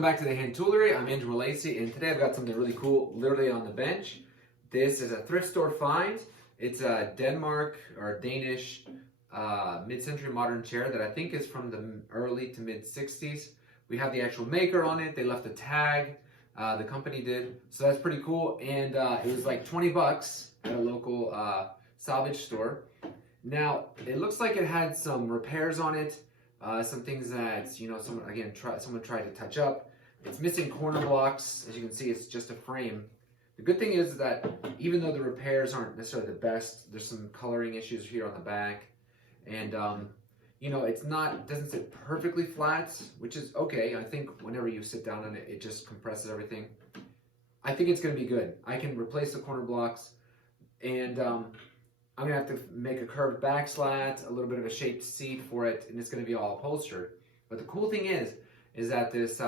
welcome back to the Hand Toolery. I'm Andrew Lacey, and today I've got something really cool literally on the bench. This is a thrift store find. It's a Denmark or Danish mid-century modern chair that I think is from the early to mid-60s. We have the actual maker on it. They left a tag, the company did, so that's pretty cool. And it was like 20 bucks at a local salvage store. Now, it looks like it had some repairs on it. Some things that, you know, someone tried to touch up. It's missing corner blocks. As you can see, it's just a frame. The good thing is that even though the repairs aren't necessarily the best, there's some coloring issues here on the back. And, you know, doesn't sit perfectly flat, which is okay. I think whenever you sit down on it, it just compresses everything. I think it's going to be good. I can replace the corner blocks, and I'm gonna have to make a curved back slat, a little bit of a shaped seat for it, and it's gonna be all upholstered. But the cool thing is that this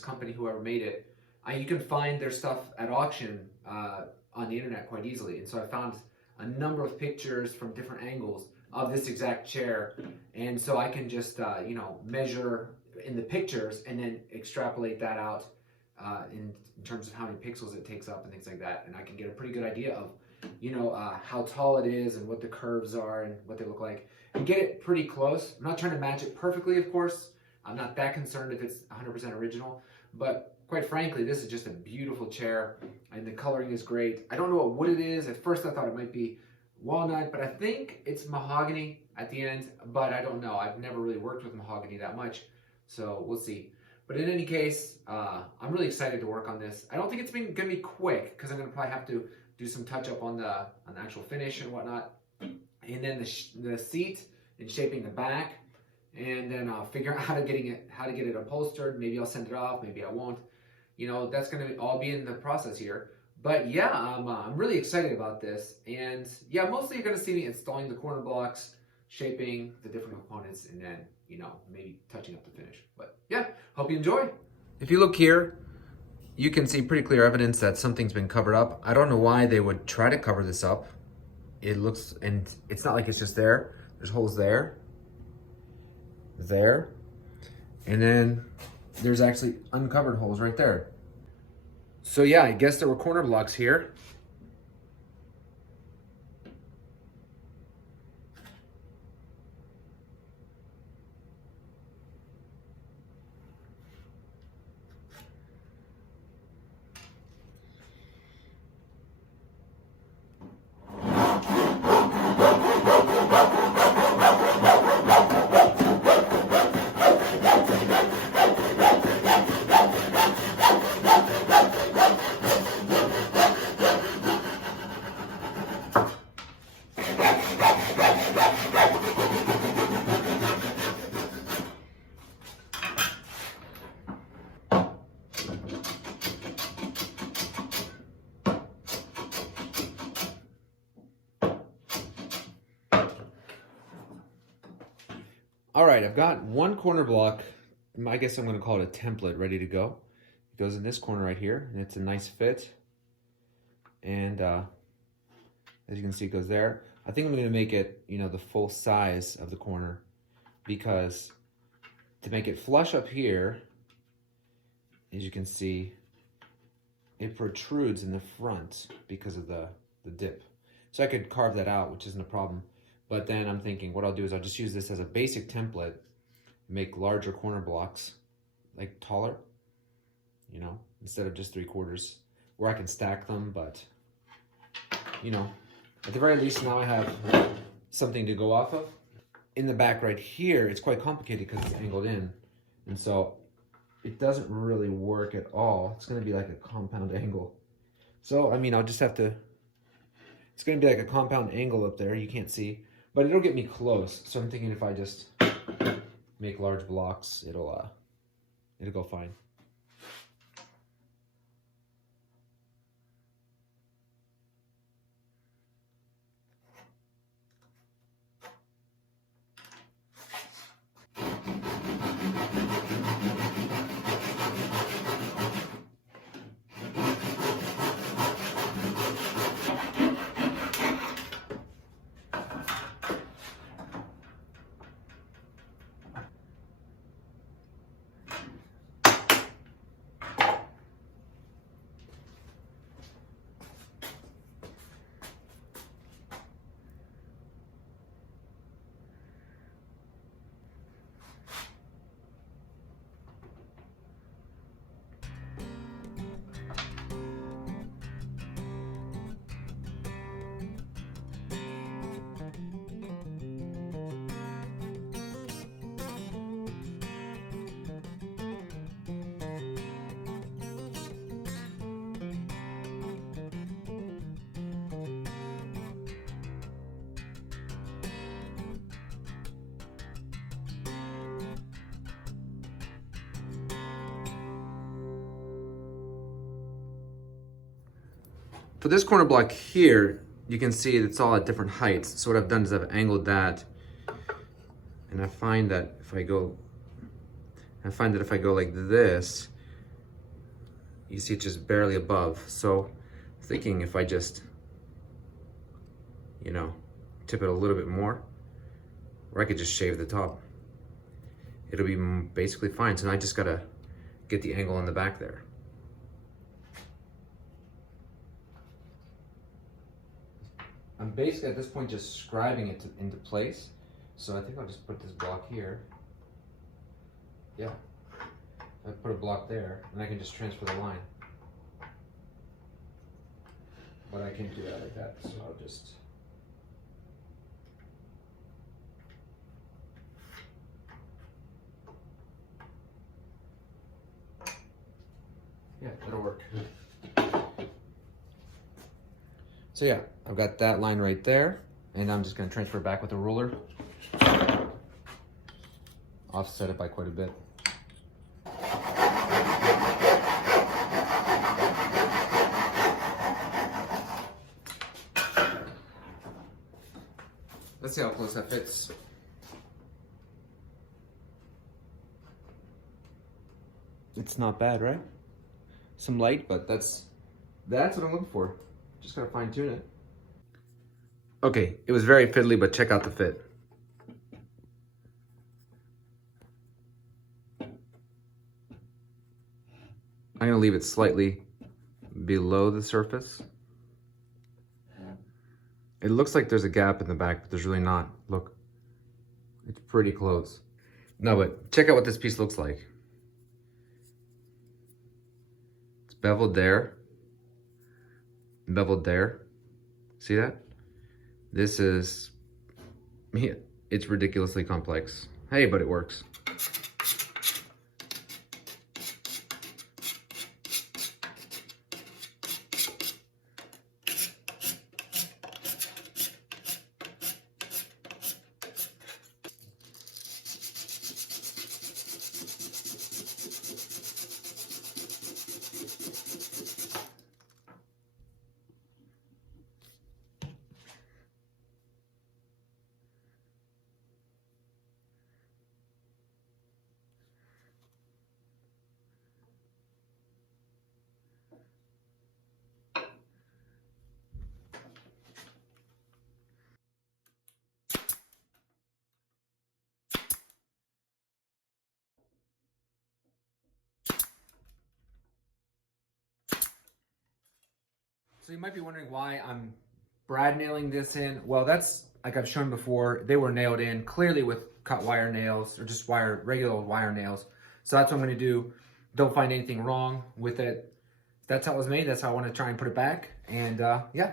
company, whoever made it, you can find their stuff at auction on the internet quite easily. And so I found a number of pictures from different angles of this exact chair, and so I can just you know, measure in the pictures and then extrapolate that out in terms of how many pixels it takes up and things like that, and I can get a pretty good idea of, you know, how tall it is and what the curves are and what they look like, and get it pretty close. I'm not trying to match it perfectly, of course. I'm not that concerned if it's 100% original, but quite frankly, this is just a beautiful chair, and the coloring is great. I don't know what wood it is. At first I thought it might be walnut, but I think it's mahogany at the end, but I don't know. I've never really worked with mahogany that much, so we'll see. But in any case, I'm really excited to work on this. I don't think it's gonna be quick, because I'm gonna probably have to do some touch up on the actual finish and whatnot, and then the seat and shaping the back, and then I'll figure out how to get it upholstered. Maybe I'll send it off, maybe I won't. You know, that's gonna all be in the process here. But yeah, I'm really excited about this, and yeah, mostly you're gonna see me installing the corner blocks, shaping the different components, and then, you know, maybe touching up the finish. But yeah, hope you enjoy. If you look here, you can see pretty clear evidence that something's been covered up. I don't know why they would try to cover this up. It looks, and it's not like it's just there. There's holes there, and then there's actually uncovered holes right there. So yeah, I guess there were corner blocks here. All right, I've got one corner block. I guess I'm going to call it a template, ready to go. It goes in this corner right here, and it's a nice fit. And as you can see, it goes there. I think I'm going to make it, you know, the full size of the corner, because to make it flush up here, as you can see, it protrudes in the front because of the dip. So I could carve that out, which isn't a problem. But then I'm thinking what I'll do is I'll just use this as a basic template, make larger corner blocks, like taller, you know, instead of just 3/4, where I can stack them. But, you know, at the very least, now I have something to go off of. In the back right here, it's quite complicated because it's angled in, and so it doesn't really work at all. It's going to be like a compound angle. So, I mean, I'll just have to, it's going to be like a compound angle up there. You can't see. But it'll get me close. So I'm thinking if I just make large blocks, it'll go fine. For this corner block here, you can see it's all at different heights. So what I've done is I've angled that, and I find that if I go like this, you see it's just barely above. So thinking if I just, you know, tip it a little bit more, or I could just shave the top, it'll be basically fine. So now I just gotta get the angle on the back there. I'm basically at this point just scribing it into place. So I think I'll just put this block here. Yeah, I put a block there, and I can just transfer the line. But I can't do that like that, so I'll just. Yeah, that'll work. So yeah, I've got that line right there, and I'm just gonna transfer it back with a ruler. Offset it by quite a bit. Let's see how close that fits. It's not bad, right? Some light, but that's what I'm looking for. Just gotta fine tune it. Okay, it was very fiddly, but check out the fit. I'm gonna leave it slightly below the surface. It looks like there's a gap in the back, but there's really not. Look, it's pretty close. No, but check out what this piece looks like. It's beveled there, beveled there. See that? This is, it's ridiculously complex. Hey, but it works. So you might be wondering why I'm brad nailing this in. Well, that's, like I've shown before, they were nailed in clearly with cut wire nails or just regular wire nails. So that's what I'm gonna do. Don't find anything wrong with it. That's how it was made. That's how I want to try and put it back. And yeah,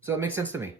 so it makes sense to me.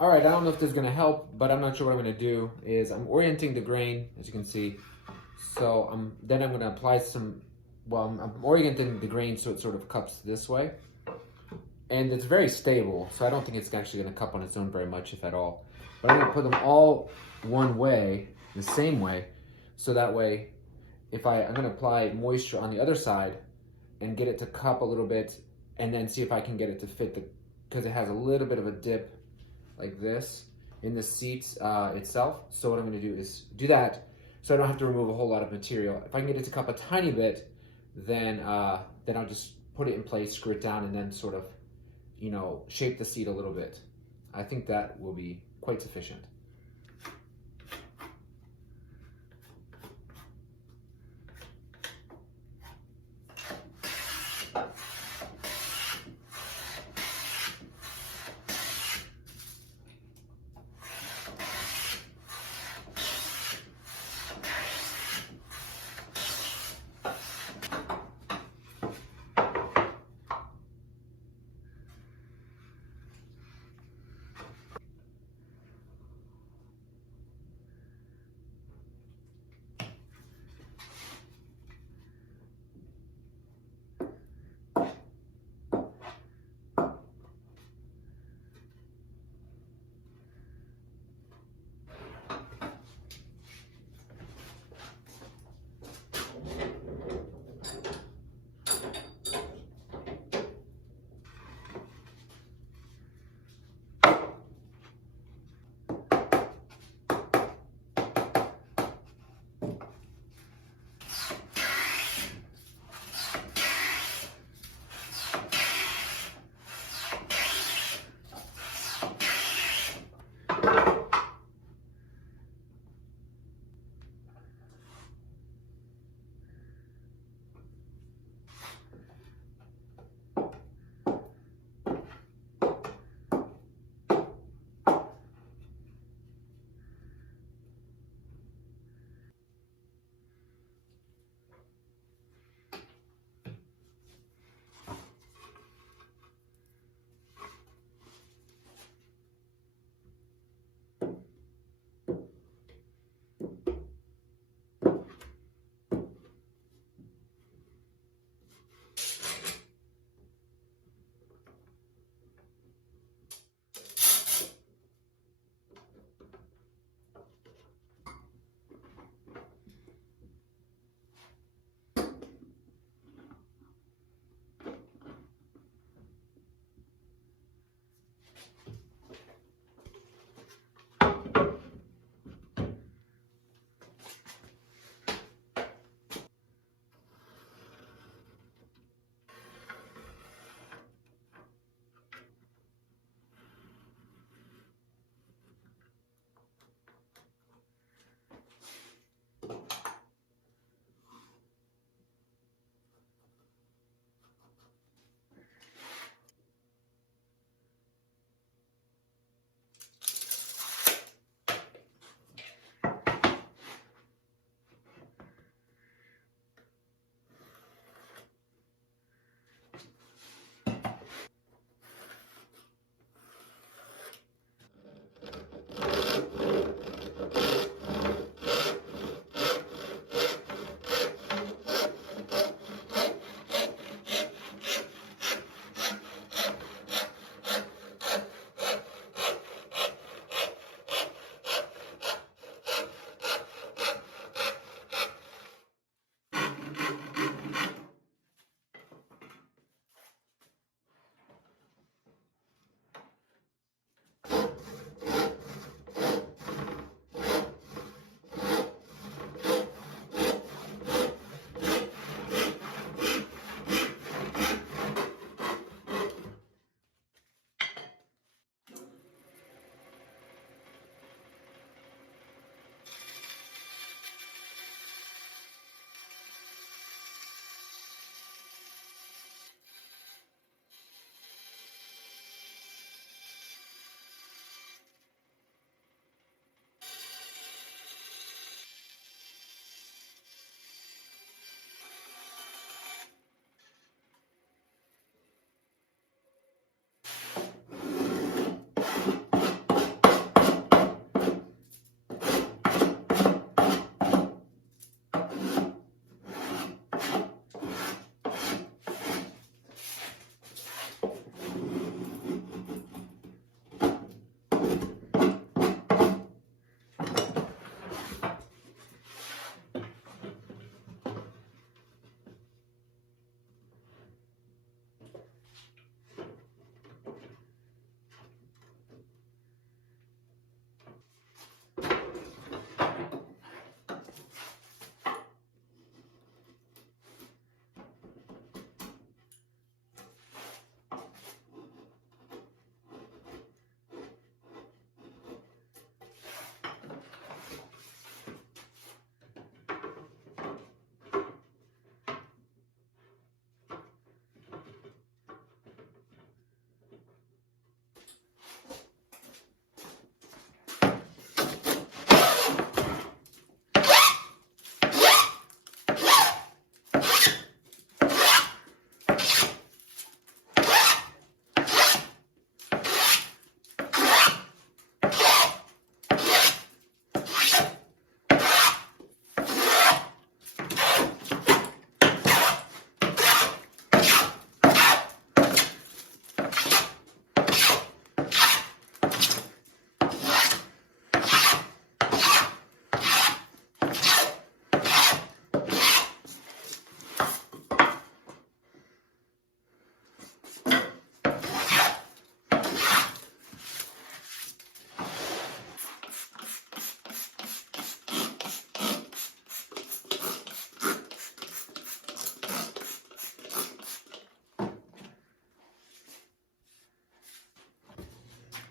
All right, I don't know if this is gonna help, but I'm not sure what I'm gonna do is I'm orienting the grain, as you can see. So then I'm gonna apply some, well, I'm orienting the grain so it sort of cups this way. And it's very stable, so I don't think it's actually gonna cup on its own very much, if at all. But I'm gonna put them all one way, the same way, so that way, I'm gonna apply moisture on the other side and get it to cup a little bit, and then see if I can get it to fit because it has a little bit of a dip like this in the seat itself. So what I'm gonna do is do that so I don't have to remove a whole lot of material. If I can get it to cup a tiny bit, then I'll just put it in place, screw it down, and then sort of, shape the seat a little bit. I think that will be quite sufficient.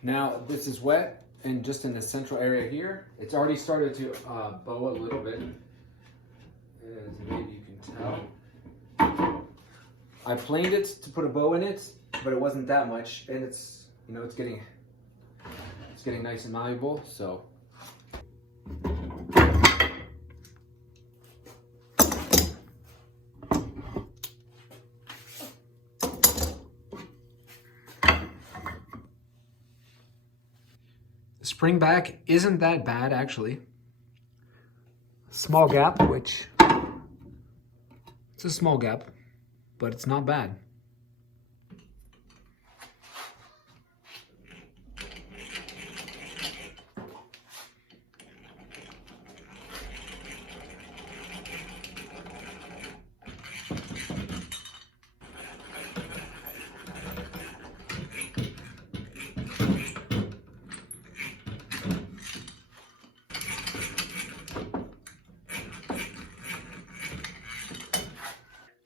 Now this is wet and just in the central area here. It's already started to bow a little bit, as maybe you can tell. I planed it to put a bow in it, but it wasn't that much, and it's, you know, it's getting nice and malleable. So the spring back isn't that bad, actually. Small gap, which it's a small gap, but it's not bad.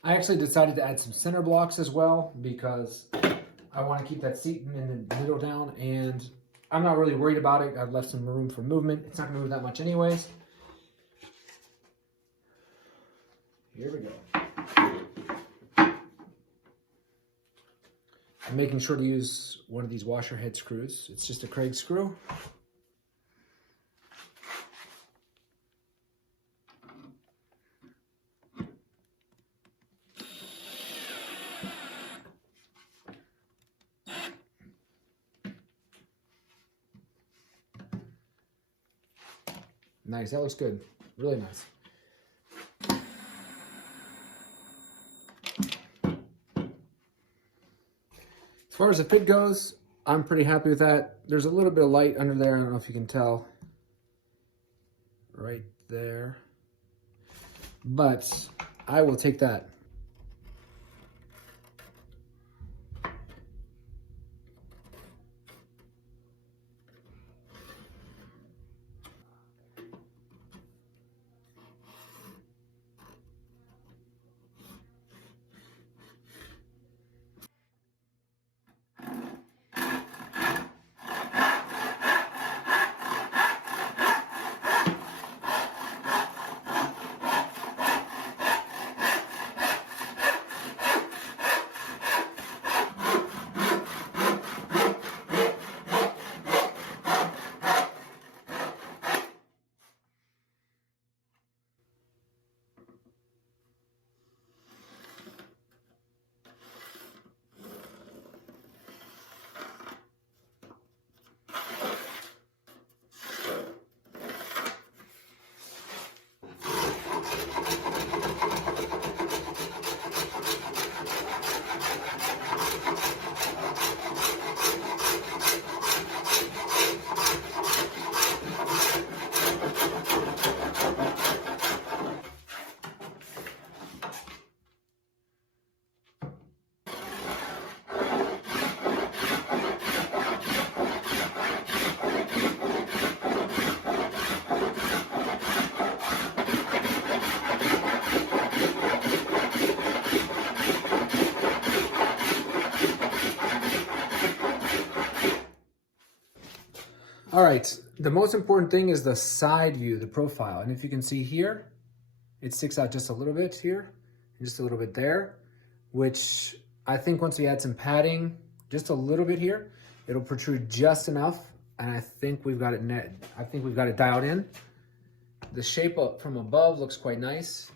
I actually decided to add some center blocks as well because I want to keep that seat in the middle down, and I'm not really worried about it. I've left some room for movement. It's not going to move that much anyways. Here we go. I'm making sure to use one of these washer head screws. It's just a Craig screw. Nice, that looks good. Really nice. As far as the fit goes, I'm pretty happy with that. There's a little bit of light under there. I don't know if you can tell. Right there. But I will take that. All right, the most important thing is the side view, the profile. And if you can see here, it sticks out just a little bit here, and just a little bit there, which I think once we add some padding, just a little bit here, it'll protrude just enough. And I think we've got it dialed in. The shape up from above looks quite nice.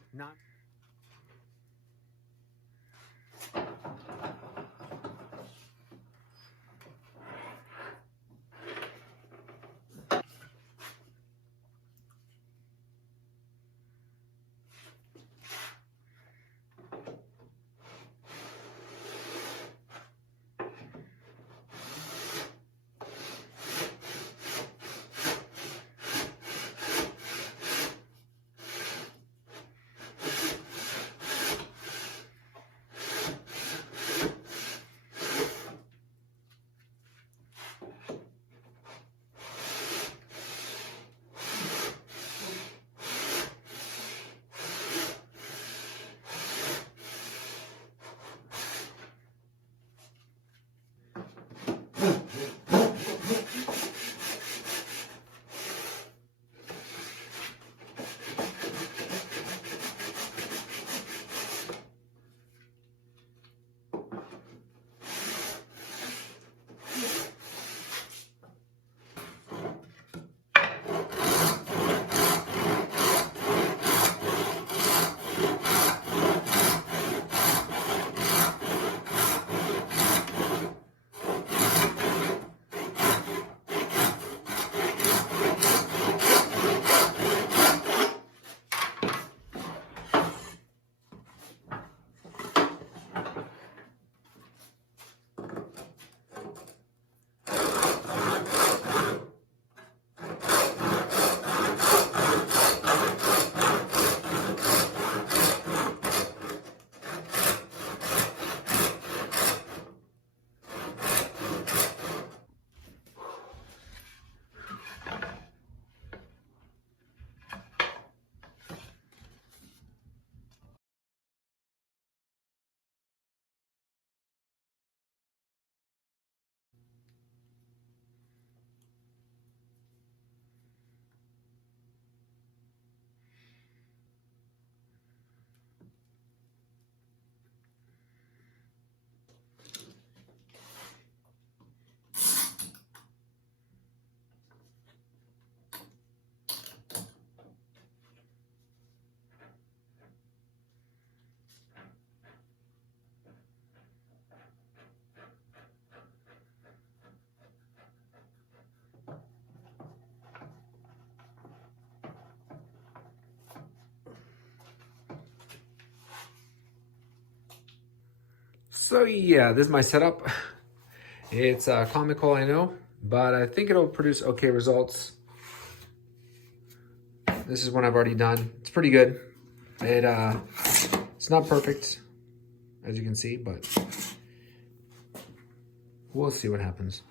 So yeah, this is my setup. It's comical, I know, but I think it'll produce okay results. This is one I've already done. It's pretty good. It's not perfect, as you can see, but we'll see what happens.